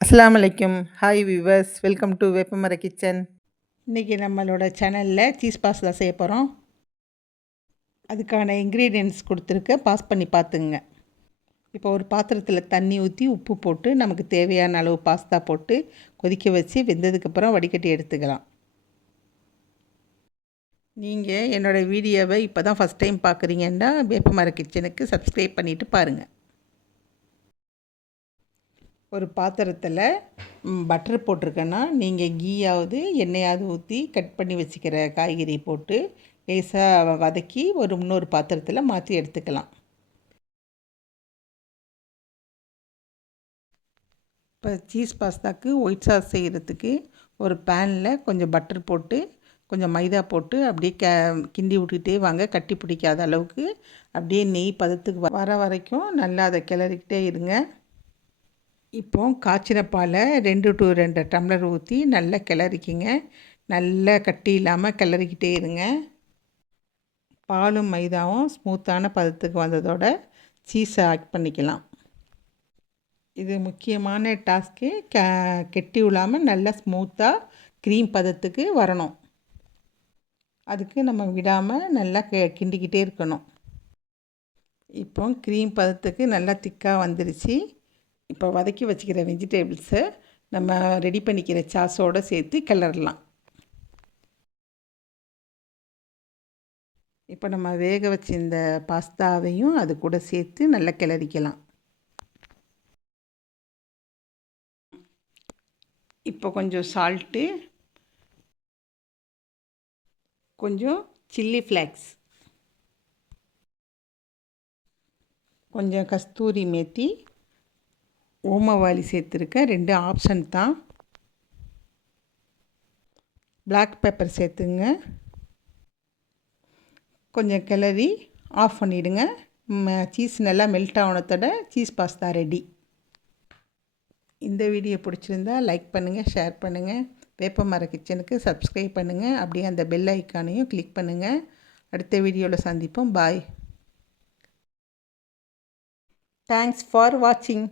அஸ்ஸலாமு அலைக்கும். Hi viewers, welcome to வேப்பமர கிச்சன். இன்றைக்கி நம்மளோட சேனலில் சீஸ் பாஸ்தா செய்ய போகிறோம். அதுக்கான இன்க்ரீடியன்ட்ஸ் கொடுத்துருக்க, பாஸ் பண்ணி பார்த்துங்க. இப்போ ஒரு பாத்திரத்தில் தண்ணி ஊற்றி உப்பு போட்டு நமக்கு தேவையான அளவு பாஸ்தா போட்டு கொதிக்க வச்சு வெந்ததுக்கப்புறம் வடிகட்டி எடுத்துக்கலாம். நீங்கள் என்னோடய வீடியோவை இப்போ தான் ஃபஸ்ட் டைம் பார்க்குறீங்கன்னா வேப்பமர கிச்சனுக்கு சப்ஸ்கிரைப் பண்ணிவிட்டு பாருங்கள். ஒரு பாத்திரத்தில் பட்டர் போட்டிருக்கேன்னா நீங்கள் கீயாவது எண்ணெயாவது ஊற்றி கட் பண்ணி வச்சுக்கிற காய்கறி போட்டு லேசாக வதக்கி இன்னொரு பாத்திரத்தில் மாற்றி எடுத்துக்கலாம். இப்போ சீஸ் பாஸ்தாக்கு ஒயிட் சாஸ் செய்கிறதுக்கு ஒரு பேனில் கொஞ்சம் பட்டர் போட்டு கொஞ்சம் மைதா போட்டு அப்படியே கிண்டி விட்டுக்கிட்டே வாங்க, கட்டி பிடிக்காத அளவுக்கு அப்படியே நெய் பதத்துக்கு வர வரைக்கும் நல்லா அதை கிளறிக்கிட்டே இருங்க. இப்போ காய்ச்சின பாலை 2 to 2 டம்ளர் ஊற்றி நல்லா கிளறிக்கிங்க. நல்லா கட்டி இல்லாமல் கிளறிக்கிட்டே இருங்க. பாலும் மைதாவும் ஸ்மூத்தான பதத்துக்கு வந்ததோட சீஸை ஆட் பண்ணிக்கலாம். இது முக்கியமான டாஸ்க்கு. கெட்டி விடாமல் நல்லா ஸ்மூத்தாக க்ரீம் பதத்துக்கு வரணும். அதுக்கு நம்ம விடாமல் நல்லா கிண்டிக்கிட்டே இருக்கணும். இப்போ க்ரீம் பதத்துக்கு நல்லா திக்காக வந்துருச்சு. இப்போ வதக்கி வச்சுக்கிற வெஜிடபிள்ஸை நம்ம ரெடி பண்ணிக்கிற சாஸோடு சேர்த்து கிளறலாம். இப்போ நம்ம வேக வச்சிருந்த பாஸ்தாவையும் அது கூட சேர்த்து நல்லா கிளறிக்கலாம். இப்போ கொஞ்சம் சால்ட்டு, கொஞ்சம் சில்லி ஃப்ளேக்ஸ், கொஞ்சம் கஸ்தூரி மேத்தி, ஓமவாளி சேர்த்துருக்க 2 ஆப்ஷன் தான். பிளாக் பெப்பர் சேர்த்துங்க. கொஞ்சம் கிளறி ஆஃப் பண்ணிவிடுங்க. சீஸ் நல்லா மெல்ட் ஆனதோட சீஸ் பாஸ்தா ரெடி. இந்த வீடியோ பிடிச்சிருந்தா லைக் பண்ணுங்கள், ஷேர் பண்ணுங்கள். வேப்பமர கிச்சனுக்கு சப்ஸ்கிரைப் பண்ணுங்கள். அப்படியே அந்த பெல் ஐக்கானையும் கிளிக் பண்ணுங்கள். அடுத்த வீடியோவில் சந்திப்போம். பாய். தேங்க்ஸ் ஃபார் வாட்சிங்.